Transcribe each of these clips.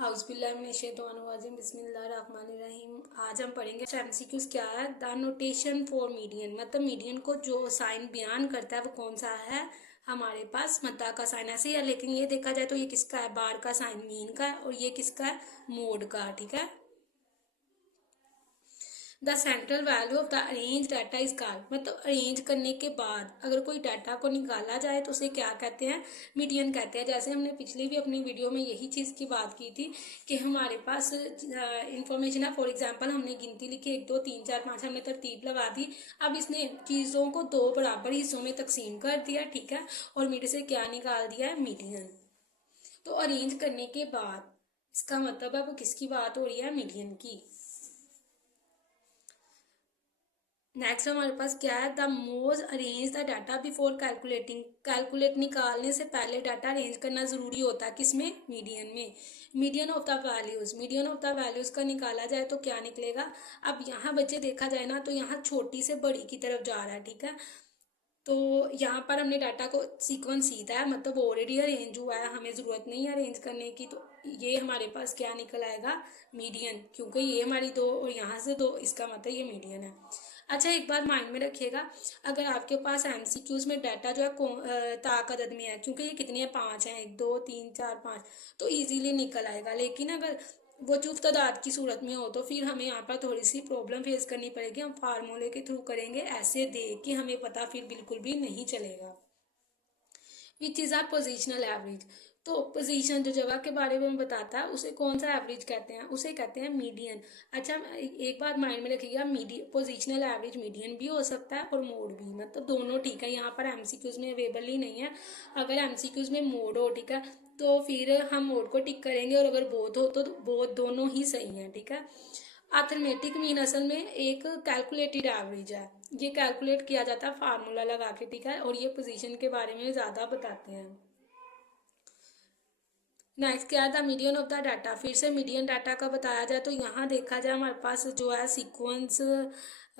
औज़ुबिल्लाहिमिनश्शैतानिर्रजीम बिस्मिल्लाहिर्रहमानिर्रहीम। आज हम पढ़ेंगे एमसीक्यूज क्या है। द नोटेशन फॉर मीडियन, मतलब मीडियन को जो साइन बयान करता है वो कौन सा है हमारे पास। मद्दा का साइन ऐसे ही है, लेकिन ये देखा जाए तो ये किसका है, बार का साइन मीन का है, और ये किसका है, मोड का। ठीक है। The central value of the arrange data is called, मतलब अरेंज करने के बाद अगर कोई डाटा को निकाला जाए तो उसे क्या कहते हैं, मीडियन कहते हैं। जैसे हमने पिछली भी अपनी वीडियो में यही चीज़ की बात की थी कि हमारे पास इंफॉर्मेशन है। फॉर एग्जांपल हमने गिनती लिखी 1 2 3 4 5, हमने तरतीब लगा दी। अब इसने चीज़ों को 2 बराबर हिस्सों में तकसीम कर दिया। ठीक है। और मिड से क्या निकाल दिया है, मीडियन। तो अरेंज करने के बाद इसका मतलब है वो किसकी बात हो रही है, मीडियन की। नेक्स्ट हमारे पास क्या है, द मोज arrange the data before calculating. Calculate निकालने से पहले डाटा अरेंज करना जरूरी होता है, किसमें, मीडियन में। Median of the values, median of the values का निकाला जाए तो क्या निकलेगा। अब यहाँ बच्चे देखा जाए ना तो यहाँ छोटी से बड़ी की तरफ जा रहा है। ठीक है। तो यहाँ पर हमने डाटा को सीक्वेंस सीधा है, मतलब ऑलरेडी अरेंज हुआ है, हमें ज़रूरत नहीं है अरेंज करने की। तो ये हमारे पास क्या निकल आएगा, मीडियन, क्योंकि ये हमारी 2 और यहाँ से 2, इसका मतलब ये मीडियन है। अच्छा, एक बार माइंड में रखिएगा, अगर आपके पास एमसीक्यूज में डाटा जो है ताक अदद में है, क्योंकि ये कितनी है, 5 हैं, 1 2 3 4 5, तो इजीली निकल आएगा। लेकिन अगर वो जुफ्त तादाद की सूरत में हो तो फिर हमें यहाँ पर थोड़ी सी प्रॉब्लम फेस करनी पड़ेगी। हम फार्मूले के थ्रू करेंगे, ऐसे देख के हमें पता फिर बिल्कुल भी नहीं चलेगा। Which is are positional average, तो पोजीशन जो जगह के बारे में बताता है उसे कौन सा एवरेज कहते हैं, उसे कहते हैं मीडियन। अच्छा, एक बात माइंड में रखिएगा, मीडियन पोजीशनल एवरेज मीडियन भी हो सकता है और मोड भी, मतलब दोनों। ठीक है। यहाँ पर एमसीक्यूज में अवेलेबल ही नहीं है। अगर एमसीक्यूज में मोड हो, ठीक है, तो फिर हम मोड को टिक करेंगे, और अगर बोथ हो तो बोथ दोनों ही सही हैं। ठीक है। अर्थमेटिक मीन असल में एक कैलकुलेटेड एवरेज है, ये कैलकुलेट किया जाता है फार्मूला लगा के। ठीक है। और ये पोजीशन के बारे में ज़्यादा बताते हैं। नेक्स्ट क्या था, मीडियन ऑफ द डाटा। फिर से मीडियन डाटा का बताया जाए तो यहाँ देखा जाए हमारे पास जो है सीक्वेंस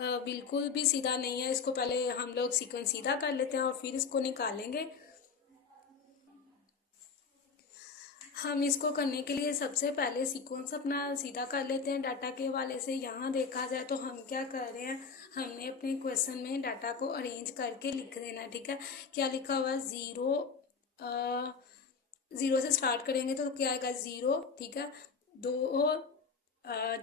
बिल्कुल भी सीधा नहीं है। इसको पहले हम लोग सीक्वेंस सीधा कर लेते हैं और फिर इसको निकालेंगे। हम इसको करने के लिए सबसे पहले सीक्वेंस अपना सीधा कर लेते हैं डाटा के हवाले से। यहाँ देखा जाए तो हम क्या कर रहे हैं, हमने अपने क्वेश्चन में डाटा को अरेंज करके लिख देना है। ठीक है। क्या लिखा हुआ है, ज़ीरो से स्टार्ट करेंगे तो क्या आएगा, 0। ठीक है। 2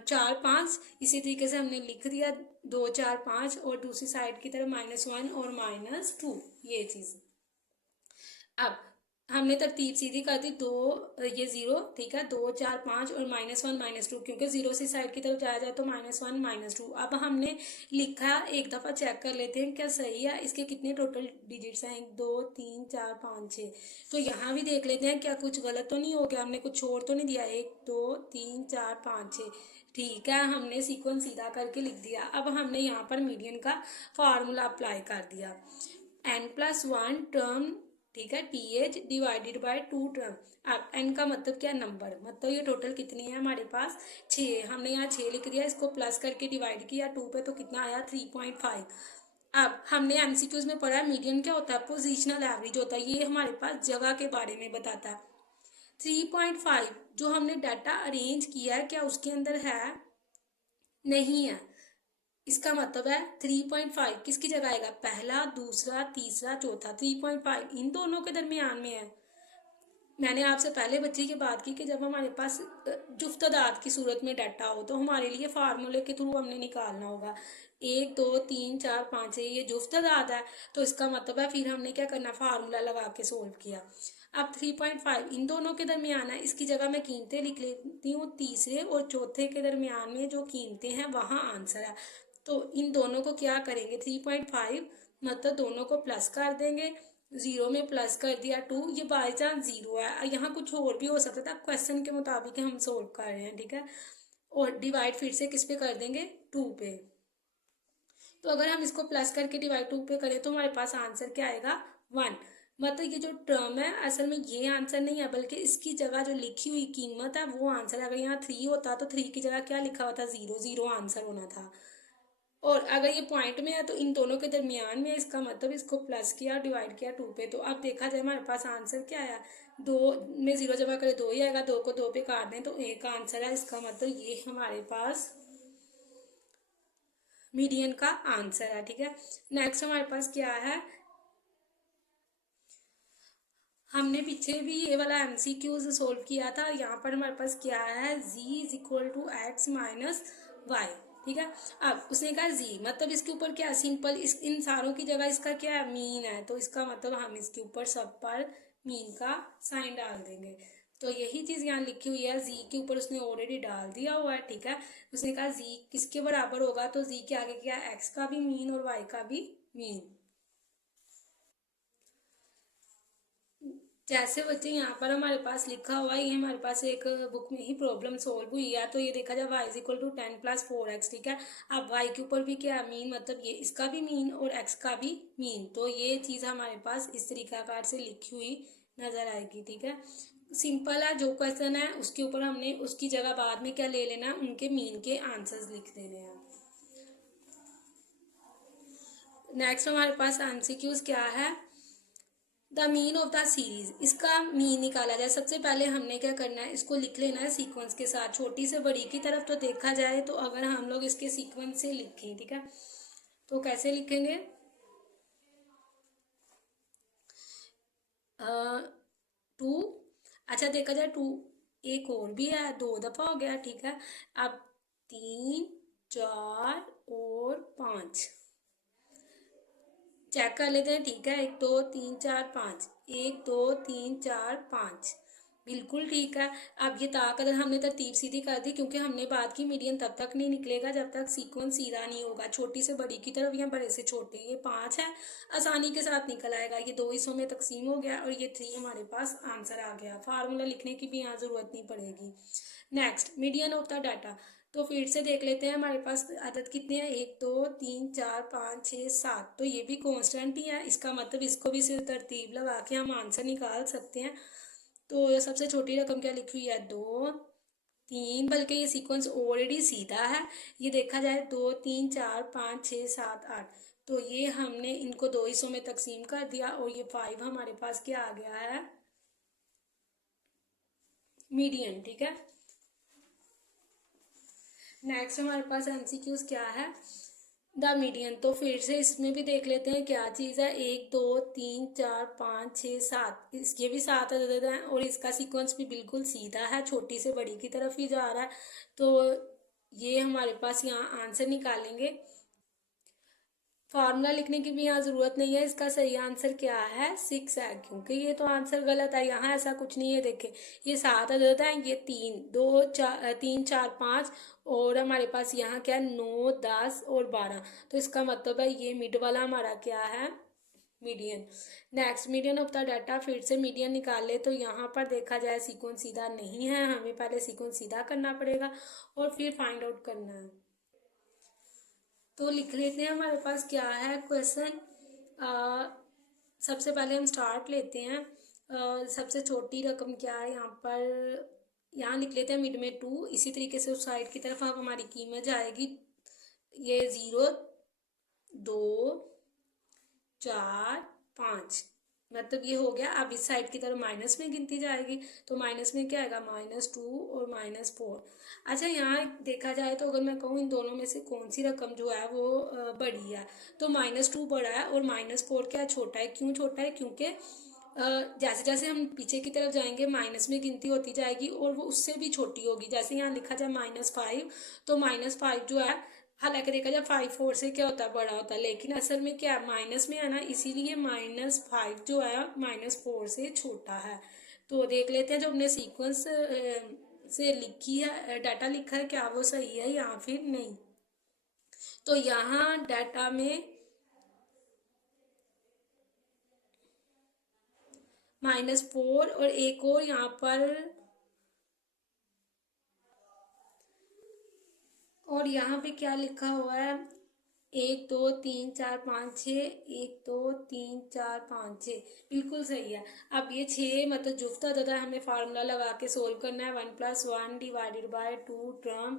4 5, इसी तरीके से हमने लिख दिया 2 4 5, और दूसरी साइड की तरफ -1 और -2, ये चीज़। अब हमने तरतीब सीधी कर दी, 2 ये 0। ठीक है। 2 4 5 और -1 -2, क्योंकि 0 से साइड की तरफ जाया जाए तो -1 -2। अब हमने लिखा, एक दफ़ा चेक कर लेते हैं क्या सही है। इसके कितने टोटल डिजिट्स हैं, 1 2 3 4 5 6। तो यहाँ भी देख लेते हैं क्या कुछ गलत तो नहीं हो गया, हमने कुछ छोड़ तो नहीं दिया। 1 2 3 4 5 6, ठीक है, हमने सीक्वेंस सीधा करके लिख दिया। अब हमने यहाँ पर मीडियन का फार्मूला अप्लाई कर दिया, n+1 टर्म। ठीक है। T H divided by 2 term. अब एन का मतलब क्या, नंबर, मतलब ये टोटल कितनी है हमारे पास, 6। हमने यहाँ 6 लिख दिया, इसको प्लस करके डिवाइड किया 2 पे तो कितना आया, 3.5। अब हमने एमसीक्यूज में पढ़ा मीडियन क्या होता है, पोजिशनल एवरेज होता है। ये हमारे पास जगह के बारे में बताता है। 3.5 जो हमने डाटा अरेंज किया है, क्या उसके अंदर है, नहीं है। इसका मतलब है 3.5 किसकी जगह आएगा, पहला दूसरा तीसरा चौथा। 3.5 इन दोनों के दरमियान में है। मैंने आपसे पहले बच्चे की बात की कि जब हमारे पास जुफ्त तादाद की सूरत में डाटा हो तो हमारे लिए फार्मूले के थ्रू हमने निकालना होगा। 1 2 3 4 5 ये जुफ्त तादाद है, तो इसका मतलब है फिर हमने क्या करना, फार्मूला लगा के सोल्व किया। अब 3.5 इन दोनों के दरमियान है, इसकी जगह मैं कीमतें लिख लेती हूँ, तीसरे और चौथे के दरमियान में जो कीमतें हैं वहाँ आंसर है। तो इन दोनों को क्या करेंगे, 3.5 मतलब दोनों को प्लस कर देंगे। 0 में प्लस कर दिया 2, ये बाई चांस 0 है, यहाँ कुछ और भी हो सकता था, क्वेश्चन के मुताबिक हम सोल्व कर रहे हैं। ठीक है। और डिवाइड फिर से किस पे कर देंगे, 2 पे। तो अगर हम इसको प्लस करके डिवाइड 2 पे करें तो हमारे पास आंसर क्या आएगा, 1। मतलब ये जो टर्म है असल में ये आंसर नहीं है, बल्कि इसकी जगह जो लिखी हुई कीमत है वो आंसर है। अगर यहाँ 3 होता तो 3 की जगह क्या लिखा हुआ था, 0, 0 आंसर होना था। और अगर ये पॉइंट में है तो इन दोनों के दरमियान में, इसका मतलब इसको प्लस किया डिवाइड किया 2 पे। तो अब देखा जाए हमारे पास आंसर क्या आया, दो में जीरो जमा करें 2 ही आएगा, 2 को 2 पे काट दें तो 1 का आंसर है। इसका मतलब ये हमारे पास मीडियन का आंसर है। ठीक है, नेक्स्ट हमारे पास क्या है, हमने पीछे भी ये वाला एमसीक्यूज सोल्व किया था। यहाँ पर हमारे पास क्या है, z is equal to X minus Y. ठीक है, अब उसने कहा z मतलब इसके ऊपर क्या सिंपल, इस इन सारों की जगह इसका क्या है, मीन है, तो इसका मतलब हम इसके ऊपर सब पर मीन का साइन डाल देंगे। तो यही चीज यहाँ लिखी हुई है, z के ऊपर उसने ऑलरेडी डाल दिया हुआ है। ठीक है, उसने कहा z किसके बराबर होगा, तो z के आगे क्या है, x का भी मीन और y का भी मीन। जैसे बच्चे यहाँ पर हमारे पास लिखा हुआ है, ये हमारे पास एक बुक में ही प्रॉब्लम सॉल्व हुई है। तो ये देखा जाए y is equal to 10+4x। ठीक है, अब y के ऊपर भी क्या मीन, मतलब ये इसका भी मीन और x का भी मीन, तो ये चीज़ हमारे पास इस तरीकाकार से लिखी हुई नजर आएगी। ठीक है, सिंपल है, जो क्वेश्चन है उसके ऊपर हमने उसकी जगह बाद में क्या ले लेना है, उनके मीन के आंसर्स लिख देने हैं। नेक्स्ट हमारे पास एमसीक्यूज क्या है, the mean of the series, इसका मीन निकाला जाए। सबसे पहले हमने क्या करना है, इसको लिख लेना है सीक्वेंस के साथ, छोटी से बड़ी की तरफ तो देखा जाए तो अगर हम लोग इसके सीक्वेंस से लिखें, ठीक है, तो कैसे लिखेंगे, 2, अच्छा देखा जाए 2 एक और भी है, 2 दफा हो गया। ठीक है, अब 3 4 और 5 चेक कर लेते हैं। ठीक है, 1 2 3 4 5, 1 2 3 4 5, बिल्कुल ठीक है। अब ये ताक अगर हमने तरतीब सीधी कर दी, क्योंकि हमने बात की मीडियन तब तक नहीं निकलेगा जब तक सीक्वेंस सीधा नहीं होगा, छोटी से बड़ी की तरफ या बड़े से छोटे। ये 5 है, आसानी के साथ निकल आएगा, ये 2 हिस्सों में तकसीम हो गया और ये 3 हमारे पास आंसर आ गया। फार्मूला लिखने की भी यहाँ जरूरत नहीं पड़ेगी। Next, median of the data, तो फिर से देख लेते हैं हमारे पास अदद कितने हैं, 1 2 3 4 5 6 7, तो ये भी कांस्टेंट ही है। इसका मतलब इसको भी सिर्फ तरतीब लगा के हम आंसर निकाल सकते हैं। तो सबसे छोटी रकम क्या लिखी हुई है, 2 3, बल्कि ये सीक्वेंस ऑलरेडी सीधा है। ये देखा जाए 2 3 4 5 6 7 8, तो ये हमने इनको 2 हिस्सों में तकसीम कर दिया और ये 5 हमारे पास क्या आ गया है, मीडियन। ठीक है, नेक्स्ट हमारे पास एमसीक्यूज क्या है, द मीडियन, तो फिर से इसमें भी देख लेते हैं क्या चीज़ है, 1 2 3 4 5 6 7, इसके भी 7 अदद हैं और इसका सीक्वेंस भी बिल्कुल सीधा है, छोटी से बड़ी की तरफ ही जा रहा है। तो ये हमारे पास यहाँ आंसर निकालेंगे। फार्मूला लिखने की भी यहाँ जरूरत नहीं है, इसका सही आंसर क्या है, 6 है, क्योंकि ये तो आंसर गलत है, यहाँ ऐसा कुछ नहीं है। देखे ये 7 अदद है, ये 3 2 4 3 4 5 और हमारे पास यहाँ क्या है, 9 10 और 12, तो इसका मतलब है ये मिड वाला हमारा क्या है, median. Next, median of the data, फिर से मीडियन निकाल ले तो यहाँ पर देखा जाए सीक्वेंस सीधा नहीं है, हमें पहले सीक्वेंस सीधा करना पड़ेगा और फिर फाइंड आउट करना है। तो लिख लेते हैं हमारे पास क्या है क्वेश्चन। सबसे पहले हम स्टार्ट लेते हैं। सबसे छोटी रकम क्या है यहाँ पर, यहाँ लिख लेते हैं मिड में 2, इसी तरीके से उस साइड की तरफ अब हमारी कीमत जाएगी, ये 0 2 4 5, मतलब ये हो गया। अब इस साइड की तरफ माइनस में गिनती जाएगी, तो माइनस में क्या आएगा, -2 और -4। अच्छा, यहाँ देखा जाए तो अगर मैं कहूँ इन दोनों में से कौन सी रकम जो है वो बड़ी है, तो -2 बड़ा है और -4 क्या छोटा है। क्यों छोटा है, क्योंकि जैसे जैसे हम पीछे की तरफ जाएंगे माइनस में गिनती होती जाएगी और वो उससे भी छोटी होगी। जैसे यहाँ लिखा जाए -5, तो -5 जो है, हालांकि देखा जाए 5 4 से क्या होता है, बड़ा होता है, लेकिन असल में क्या माइनस में है ना, इसीलिए -5 जो है -4 से छोटा है। तो देख लेते हैं जो हमने सीक्वेंस से लिखी है, डाटा लिखा है, क्या वो सही है या फिर नहीं। तो यहाँ डाटा में -4 और एक और यहाँ पर, और यहाँ पे क्या लिखा हुआ है, 1 2 3 4 5 6, 1 2 3 4 5 6, बिल्कुल सही है। अब ये 6 मतलब जुफ्त अदद है, हमें फार्मूला लगा के सोल्व करना है, 1 + 1 डिवाइडेड बाय 2 टर्म।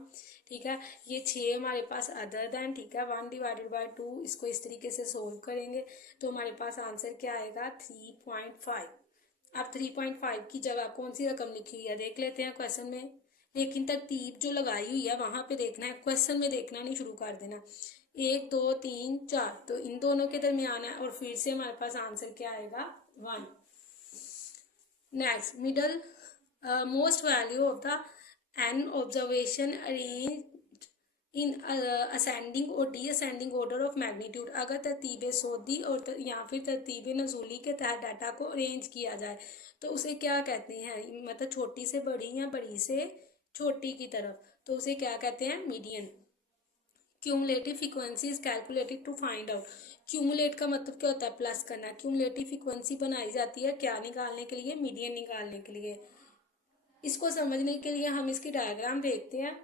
ठीक है, ये 6 हमारे पास अदद हैं। ठीक है, 1 डिवाइडेड बाय 2, इसको इस तरीके से सोल्व करेंगे तो हमारे पास आंसर क्या आएगा, 3.5। अब 3.5 की जगह कौन सी रकम लिखी हुई है देख लेते हैं क्वेश्चन में, लेकिन तरतीब जो लगाई हुई है वहां पे देखना है, क्वेश्चन में देखना नहीं शुरू कर देना। 1 2 3 4, तो इन दोनों के दरमियान है और फिर से हमारे पास आंसर क्या आएगा 1। Next, middle most value of the n observation arrange in ascending और descending order of magnitude. अगर तरतीब सौदी और या फिर तरतीब नजूली के तहत डाटा को अरेंज किया जाए तो उसे क्या कहते हैं, मतलब छोटी से बड़ी या बड़ी से छोटी की तरफ, तो उसे क्या कहते हैं median. Cumulative frequency is calculated to find out. Cumulate का मतलब क्या होता है, प्लस करना। क्यूमुलेटिव फ्रीक्वेंसी बनाई जाती है क्या निकालने के लिए, मीडियन निकालने के लिए। इसको समझने के लिए हम इसकी डायग्राम देखते हैं।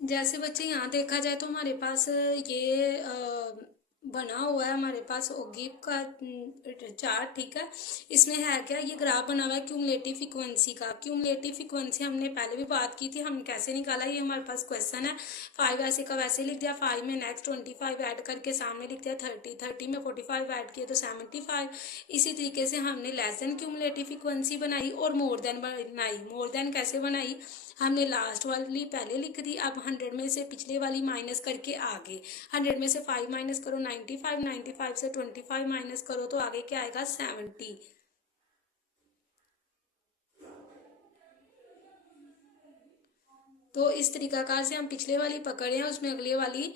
जैसे बच्चे यहाँ देखा जाए तो हमारे पास ये बना हुआ है हमारे पास ओगिव का चार्ट, ठीक है। इसमें है क्या, ये ग्राफ बना हुआ है क्यूमुलेटिव फ्रीक्वेंसी का। क्यूमुलेटिव फ्रीक्वेंसी हमने पहले भी बात की थी, हम कैसे निकाला, ये हमारे पास क्वेश्चन है। 5 ऐसे का वैसे लिख दिया, 5 में नेक्स्ट 25 ऐड करके सामने लिख दिया 30, 30 में 45 ऐड किया तो 75। इसी तरीके से हमने लेस देन क्यूमुलेटिव फ्रीक्वेंसी बनाई और मोर देन बनाई। मोर देन कैसे बनाई, हमने लास्ट वाली पहले लिख दी, अब 100 में से पिछले वाली माइनस करके आगे, 100 में से 5 माइनस करो 95, 95 से 25 माइनस करो तो आगे क्या आएगा 70। तो इस तरीकाकार से हम पिछले वाली पकड़े हैं, उसमें अगले वाली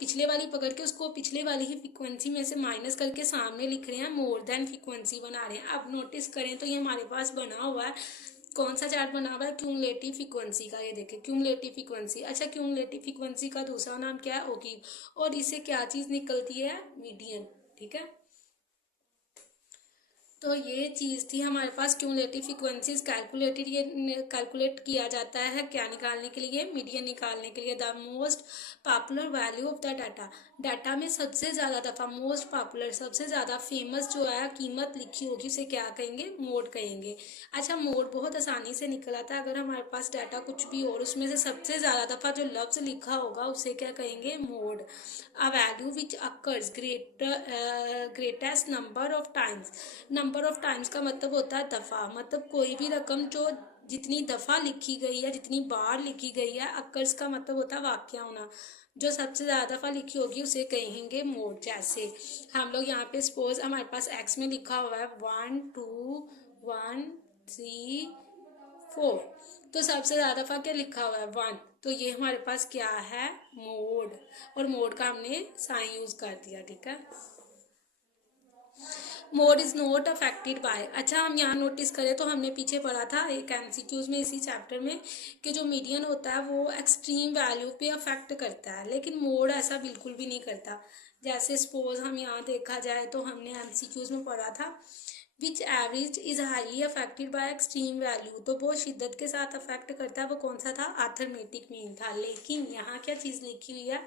पिछले वाली पकड़ के उसको पिछले वाली ही फ्रीक्वेंसी में से माइनस करके सामने लिख रहे हैं, मोर देन फ्रीक्वेंसी बना रहे हैं। अब नोटिस करें तो ये हमारे पास बना हुआ है, कौन सा चार्ट बना हुआ है, क्यूमुलेटिव फ्रीक्वेंसी का। ये देखें क्यूमुलेटिव फ्रीक्वेंसी। अच्छा, क्यूमुलेटिव फ्रीक्वेंसी का दूसरा नाम क्या है, ओगिव, और इससे क्या चीज निकलती है, मीडियन, ठीक है। तो ये चीज़ थी हमारे पास, क्यूमुलेटिव फ्रीक्वेंसीज कैलकुलेटेड, ये कैलकुलेट किया जाता है क्या निकालने के लिए, मीडियन निकालने के लिए। The most popular value of the data, data में सबसे ज़्यादा दफ़ा, मोस्ट पॉपुलर सबसे ज़्यादा फेमस जो है कीमत लिखी होगी उसे क्या कहेंगे, मोड कहेंगे। अच्छा, मोड बहुत आसानी से निकल आता है, अगर हमारे पास डाटा कुछ भी और उसमें से सबसे ज़्यादा दफ़ा जो लफ्ज़ लिखा होगा उसे क्या कहेंगे, mode. A value which occurs greatest number of times. Number of times का मतलब होता है दफ़ा, मतलब कोई भी रकम जो जितनी दफ़ा लिखी गई है, जितनी बार लिखी गई है। अकर्स का मतलब होता है वाक़या होना, जो सबसे ज़्यादा दफ़ा लिखी होगी उसे कहेंगे मोड। जैसे हम लोग यहाँ पे सपोज हमारे पास एक्स में लिखा हुआ है 1 2 1 3 4, तो सबसे ज़्यादा दफ़ा क्या लिखा हुआ है 1, तो ये हमारे पास क्या है, मोड। और मोड का हमने साइन यूज़ कर दिया, ठीक है। Mode is not affected bye. अच्छा, हम यहाँ नोटिस करें तो हमने पीछे पढ़ा था एक एमसीक्यूज में इसी चैप्टर में कि जो मीडियन होता है वो एक्सट्रीम वैल्यू पे अफेक्ट करता है, लेकिन मोड ऐसा बिल्कुल भी नहीं करता। जैसे सपोज हम यहाँ देखा जाए तो हमने एमसीक्यूज में पढ़ा था which average is highly affected by extreme value, तो बहुत शिद्दत के साथ अफेक्ट करता है, वो कौन सा था, अर्थमेटिक मीन था। लेकिन यहाँ क्या चीज़ लिखी हुई है,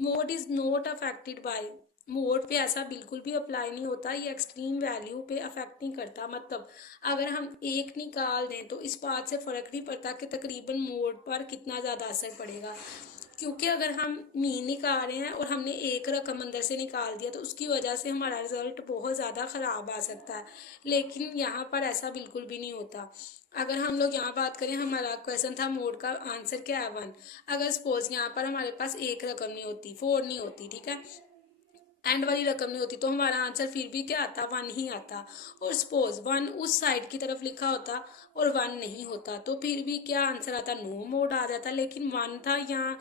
mode is not affected bye. Mode पे ऐसा बिल्कुल भी अप्लाई नहीं होता, ये एक्सट्रीम वैल्यू पे अफेक्ट नहीं करता। मतलब अगर हम एक निकाल दें तो इस बात से फ़र्क नहीं पड़ता कि तकरीबन मोड पर कितना ज़्यादा असर पड़ेगा, क्योंकि अगर हम मीन निकाल रहे हैं और हमने एक रकम अंदर से निकाल दिया तो उसकी वजह से हमारा रिजल्ट बहुत ज़्यादा ख़राब आ सकता है। लेकिन यहाँ पर ऐसा बिल्कुल भी नहीं होता। अगर हम लोग यहाँ बात करें, हमारा क्वेश्चन था मोड का आंसर क्या है 1, अगर सपोज यहाँ पर हमारे पास एक रकम नहीं होती, 4 नहीं होती, ठीक है, एंड वाली रकम नहीं होती, तो हमारा आंसर फिर भी क्या आता, 1 ही आता। और सपोज 1 उस साइड की तरफ लिखा होता और 1 नहीं होता तो फिर भी क्या आंसर आता, नो मोड आ जाता। लेकिन 1 था, यहाँ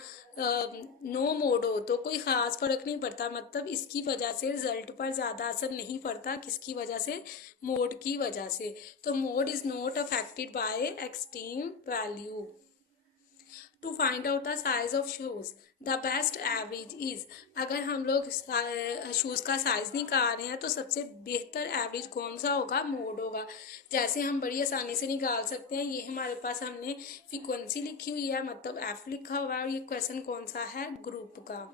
नो मोड हो तो कोई ख़ास फ़र्क नहीं पड़ता, मतलब इसकी वजह से रिजल्ट पर ज़्यादा असर नहीं पड़ता, किसकी वजह से, मोड की वजह से। तो mode is not affected by extreme value. To find out the size of shoes, the best average is. अगर हम लोग शूज़ का साइज़ निकाल रहे हैं तो सबसे बेहतर एवरेज कौन सा होगा, मोड होगा। जैसे हम बड़ी आसानी से निकाल सकते हैं, ये हमारे पास हमने फ्रीक्वेंसी लिखी हुई है, मतलब एफ लिखा हुआ है, और ये क्वेश्चन कौन सा है, ग्रुप का।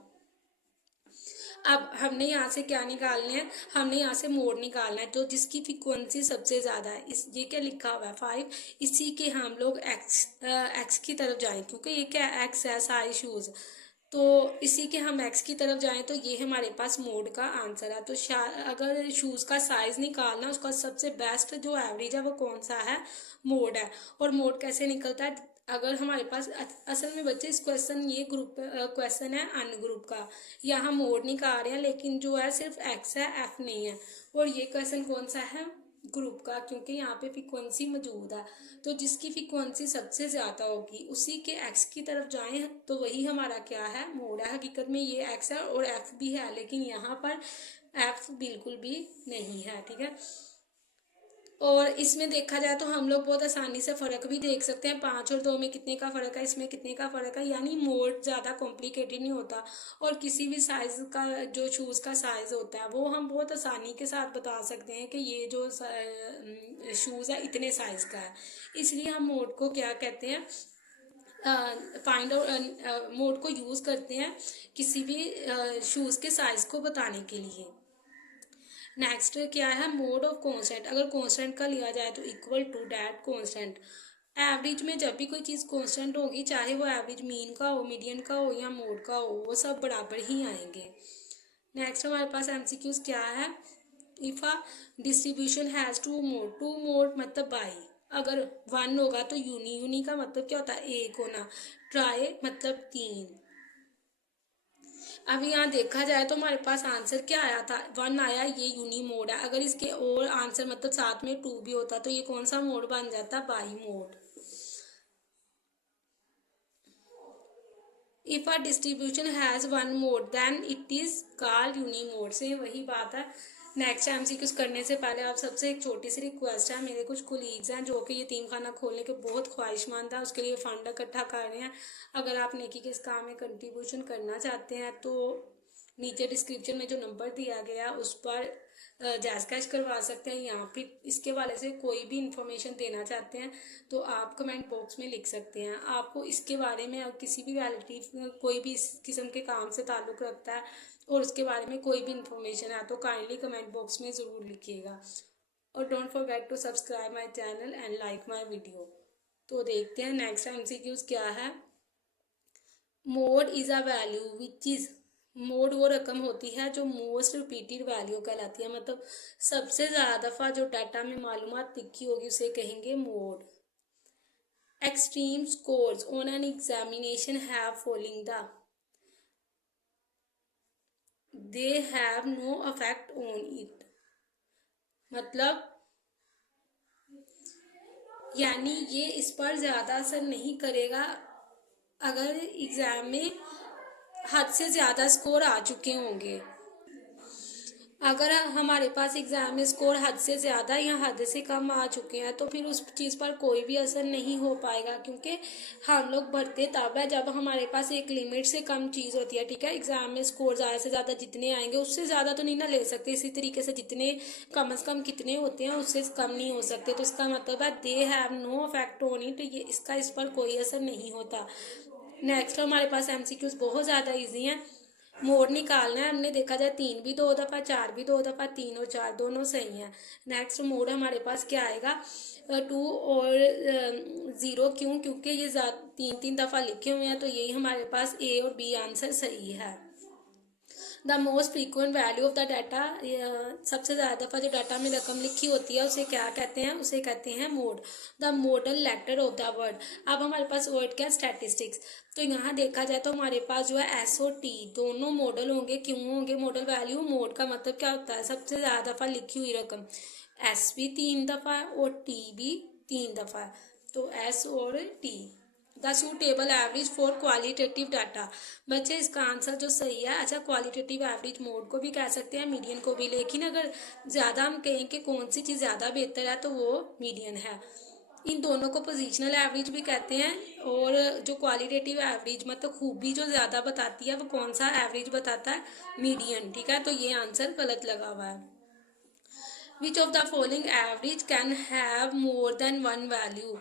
अब हमने यहाँ से क्या निकालना है, हमने यहाँ से मोड निकालना है, तो जिसकी फ्रीक्वेंसी सबसे ज़्यादा है, इस ये क्या लिखा हुआ है 5, इसी के हम लोग एक्स की तरफ जाएं, क्योंकि ये क्या एक्स है, साइज शूज़, तो इसी के हम एक्स की तरफ जाएं तो ये हमारे पास मोड का आंसर है। तो अगर शूज़ का साइज़ निकालना, उसका सबसे बेस्ट जो एवरेज है वो कौन सा है, मोड है। और मोड कैसे निकलता है, अगर हमारे पास असल में बच्चे इस क्वेश्चन, ये ग्रुप क्वेश्चन है अन ग्रुप का, यहाँ मोड निकाल रहे हैं लेकिन जो है सिर्फ एक्स है, एफ नहीं है। और ये क्वेश्चन कौन सा है, ग्रुप का, क्योंकि यहाँ पे फ्रीक्वेंसी मौजूद है। तो जिसकी फ्रीक्वेंसी सबसे ज़्यादा होगी उसी के एक्स की तरफ जाएं तो वही हमारा क्या है, मोड है। हकीकत में ये एक्स है और एफ भी है, लेकिन यहाँ पर एफ बिल्कुल भी नहीं है, ठीक है। और इसमें देखा जाए तो हम लोग बहुत आसानी से फ़र्क भी देख सकते हैं, 5 और 2 में कितने का फ़र्क है, इसमें कितने का फ़र्क है। यानी मोड ज़्यादा कॉम्प्लिकेटेड नहीं होता। और किसी भी साइज़ का जो शूज़ का साइज़ होता है वो हम बहुत आसानी के साथ बता सकते हैं कि ये जो शूज़ है इतने साइज़ का है। इसलिए हम मोड को क्या कहते हैं, फाइंड आउट, मोड को यूज़ करते हैं किसी भी शूज़ के साइज़ को बताने के लिए। नेक्स्ट क्या है, मोड ऑफ कांस्टेंट। अगर कांस्टेंट का लिया जाए तो equal to that constant. Average में जब भी कोई चीज़ कांस्टेंट होगी, चाहे वो एवरेज मीन का हो, मीडियन का हो या मोड का हो, वो सब बराबर ही आएंगे। नेक्स्ट हमारे पास एमसीक्यूज क्या है, if a distribution has two mode मतलब बाई। अगर 1 होगा तो यूनी, यूनी का मतलब क्या होता है, एक होना। ट्राई मतलब 3। अब यहाँ देखा जाए तो हमारे पास आंसर क्या आया था, 1 आया, ये यूनी मोड है। अगर इसके और आंसर मतलब साथ में 2 भी होता तो ये कौन सा मोड बन जाता, bimodal. If a distribution has 1 mode then it is called unimodal. से वही बात है। नेक्स्ट एमसीक्यूज करने से पहले आप सबसे एक छोटी सी रिक्वेस्ट है, मेरे कुछ कोलीग्स हैं जो कि यतीम खाना खोलने के बहुत ख्वाहिशमंद है, उसके लिए फंड इकट्ठा कर रहे हैं। अगर आप नेकी के इस काम में कंट्रीब्यूशन करना चाहते हैं तो नीचे डिस्क्रिप्शन में जो नंबर दिया गया उस पर जैज़ कैश करवा सकते हैं। यहाँ फिर इसके वाले से कोई भी इंफॉर्मेशन देना चाहते हैं तो आप कमेंट बॉक्स में लिख सकते हैं। आपको इसके बारे में किसी भी रिलेटिव कोई भी इस किस्म के काम से ताल्लुक़ रखता है और उसके बारे में कोई भी इंफॉर्मेशन है तो काइंडली कमेंट बॉक्स में ज़रूर लिखिएगा। और don't forget to subscribe my channel and like my video. तो देखते हैं नेक्स्ट एमसीक्यूज क्या है। Mode is a value which is, mode वो रकम होती है जो मोस्ट रिपीटेड वैल्यू कहलाती है, मतलब सबसे ज़्यादा दफ़ा जो डाटा में मालूमात लिखी होगी उसे कहेंगे mode. Extreme scores on an examination have following the, they have no affect on it. मतलब यानी ये इस पर ज़्यादा असर नहीं करेगा अगर एग्ज़ाम में हद से ज़्यादा स्कोर आ चुके होंगे। अगर हमारे पास एग्ज़ाम में स्कोर हद से ज़्यादा या हद से कम आ चुके हैं तो फिर उस चीज़ पर कोई भी असर नहीं हो पाएगा, क्योंकि हम लोग भरते तब है जब हमारे पास एक लिमिट से कम चीज़ होती है, ठीक है। एग्ज़ाम में स्कोर ज़्यादा से ज़्यादा जितने आएंगे उससे ज़्यादा तो नहीं ना ले सकते, इसी तरीके से जितने कम से कम कितने होते हैं उससे कम नहीं हो सकते। तो इसका मतलब है they have no affect on it, ये इसका इस पर कोई असर नहीं होता। नेक्स्ट हमारे पास एमसीक्यूज बहुत ज़्यादा ईजी हैं। मोड निकालना है, हमने देखा जाए 3 भी 2 दफ़ा, 4 भी 2 दफ़ा, 3 और 4 दोनों सही हैं। नेक्स्ट मोड हमारे पास क्या आएगा, 2 और 0। क्यों, क्योंकि ये 3 दफ़ा लिखे हुए हैं तो यही हमारे पास ए और बी आंसर सही है। The most frequent value of the data, सबसे ज़्यादा दफ़ा जो डाटा में रकम लिखी होती है उसे क्या कहते हैं, उसे कहते हैं mode. The modal letter of the word. अब हमारे पास वर्ड क्या है, स्टैटिस्टिक्स। तो यहाँ देखा जाए तो हमारे पास जो है एस और टी दोनों मॉडल होंगे। क्यों होंगे मॉडल वैल्यू, मोड का मतलब क्या होता है, सबसे ज़्यादा दफ़ा लिखी हुई रकम। एस भी 3 दफ़ा और टी भी 3 दफ़ा, तो एस और T. The suitable average for qualitative data. बच्चे इसका आंसर जो सही है, अच्छा क्वालिटेटिव एवरेज मोड को भी कह सकते हैं, मीडियन को भी, लेकिन अगर ज़्यादा हम कहें कि कौन सी चीज़ ज़्यादा बेहतर है तो वो मीडियन है। इन दोनों को पोजीशनल एवरेज भी कहते हैं। और जो क्वालिटेटिव एवरेज मतलब खूबी जो ज़्यादा बताती है वो कौन सा एवरेज बताता है, मीडियन, ठीक है। तो ये आंसर गलत लगा हुआ है। Which of the following average can have more than 1 value.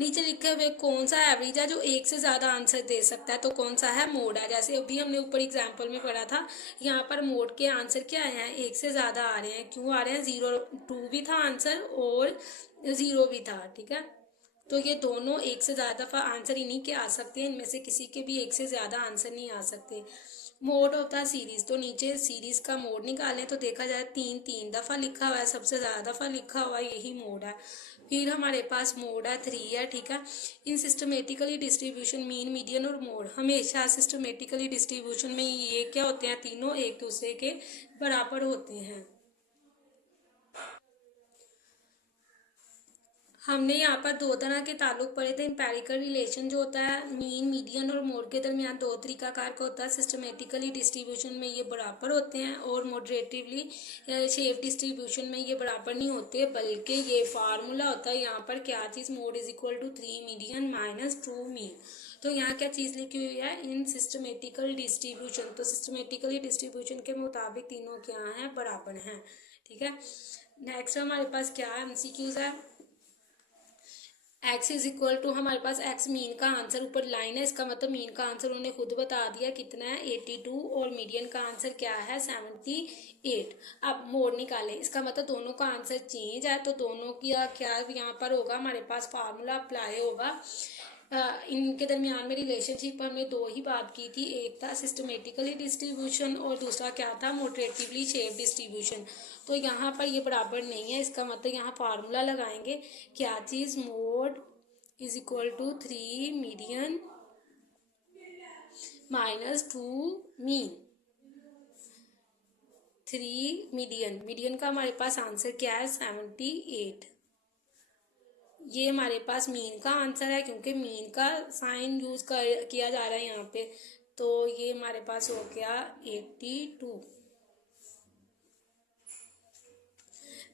नीचे लिखे हुए कौन सा एवरेज है जो एक से ज़्यादा आंसर दे सकता है, तो कौन सा है, मोड है। जैसे अभी हमने ऊपर एग्जाम्पल में पढ़ा था, यहाँ पर मोड के आंसर क्या आए हैं, एक से ज़्यादा आ रहे हैं। क्यों आ रहे हैं, 0 2 भी था आंसर और 0 भी था, ठीक है। तो ये दोनों एक से ज़्यादा दफ़ा आंसर इन्हीं के आ सकते हैं, इनमें से किसी के भी एक से ज़्यादा आंसर नहीं आ सकते। मोड ऑफ द सीरीज, तो नीचे सीरीज का मोड निकालें तो देखा जाए तीन दफ़ा लिखा हुआ है, सबसे ज़्यादा दफ़ा लिखा हुआ है यही मोड है। फिर हमारे पास मोड है 3 है, ठीक है। इन सिस्टमेटिकली डिस्ट्रीब्यूशन मीन मीडियन और मोड, हमेशा सिस्टमेटिकली डिस्ट्रीब्यूशन में ये क्या होते हैं, तीनों एक दूसरे के बराबर होते हैं। हमने यहाँ पर दो तरह के ताल्लुक पढ़े थे। एम्पेरिकल रिलेशन जो होता है मीन मीडियन और मोड के दरमियान दो तरीकाकार का होता है। सिस्टमेटिकली डिस्ट्रीब्यूशन में ये बराबर होते हैं और मॉडरेटिवली शेप डिस्ट्रीब्यूशन में ये बराबर नहीं होते, बल्कि ये फार्मूला होता है यहाँ पर क्या चीज़, mode is equal to 3 median minus 2 mean. तो यहाँ क्या चीज़ लिखी हुई है, इन सिस्टमेटिकल डिस्ट्रीब्यूशन, तो सिस्टमेटिकली डिस्ट्रीब्यूशन के मुताबिक तीनों क्या हैं, बराबर हैं, ठीक है। नेक्स्ट हमारे पास क्या है, एमसीक्यूज है। एक्स इज इक्वल टू, हमारे पास एक्स मीन का आंसर ऊपर लाइन है, इसका मतलब मीन का आंसर उन्होंने खुद बता दिया कितना है 82, और मीडियन का आंसर क्या है 78। अब मोड निकालें, इसका मतलब दोनों का आंसर चेंज है, तो दोनों की क्या यहाँ पर होगा, हमारे पास फार्मूला अप्लाई होगा। इनके दरमियान में रिलेशनशिप हमने दो ही बात की थी, एक था सिस्टमेटिकली डिस्ट्रीब्यूशन और दूसरा क्या था, मॉडरेटिवली शेप डिस्ट्रीब्यूशन। तो यहाँ पर ये बराबर नहीं है, इसका मतलब यहाँ फार्मूला लगाएंगे, क्या चीज़, mode is equal to 3 median minus 2 mean. 3 median, median का हमारे पास आंसर क्या है 78। ये हमारे पास मीन का आंसर है, क्योंकि मीन का साइन यूज किया जा रहा है यहाँ पे, तो ये हमारे पास हो गया 82।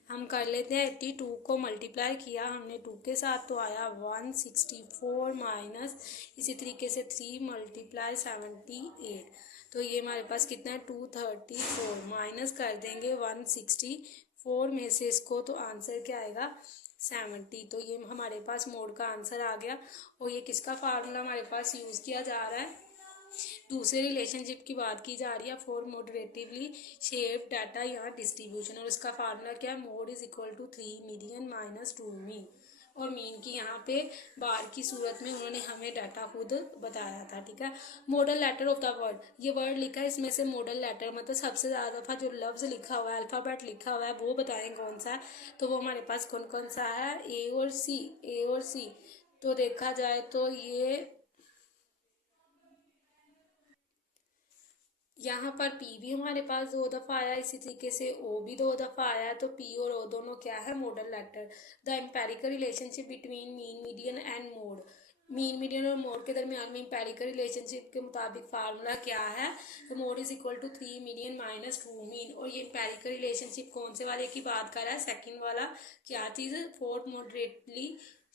हम कर लेते हैं, 82 को मल्टीप्लाई किया हमने 2 के साथ तो आया 164 माइनस, इसी तरीके से 3 मल्टीप्लाई 78, तो ये हमारे पास कितना है 234, माइनस कर देंगे 164 में से इसको, तो आंसर क्या आएगा 70। तो ये हमारे पास मोड का आंसर आ गया। और ये किसका फार्मूला हमारे पास यूज़ किया जा रहा है, दूसरे रिलेशनशिप की बात की जा रही है, फॉर मॉडरेटिवली शेप डाटा या डिस्ट्रीब्यूशन, और इसका फार्मूला क्या है, mode is equal to 3 median minus 2 mean. और मीन की यहाँ पे बार की सूरत में उन्होंने हमें डाटा खुद बताया था, ठीक है। Modal letter of the word, ये वर्ड लिखा है, इसमें से मॉडल लेटर मतलब सबसे ज़्यादा दफ़ा जो लफ्ज़ लिखा हुआ है, अल्फ़ाबेट लिखा हुआ है, वो बताएं कौन सा है। तो वो हमारे पास कौन कौन सा है, ए और सी, ए और सी। तो देखा जाए तो ये यहाँ पर पी भी हमारे पास दो दफ़ा आया, इसी तरीके से ओ भी दो दफ़ा आया है, तो पी और ओ दोनों क्या है, modal letter. The empirical relationship between mean median and mode, mean median और मोड के दरमियान में एम्पेरिकल रिलेशनशिप के मुताबिक फार्मूला क्या है, तो mode is equal to 3 median minus 2 mean. और ये एम्पेरिकल रिलेशनशिप कौन से वाले की बात कर रहा है, सेकंड वाला, क्या चीज़, फोर्थ मॉडरेटली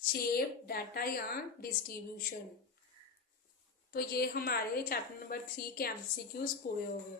शेप डाटा या डिस्ट्रीब्यूशन। तो ये हमारे चैप्टर नंबर 3 के एमसीक्यूज पूरे हो गए।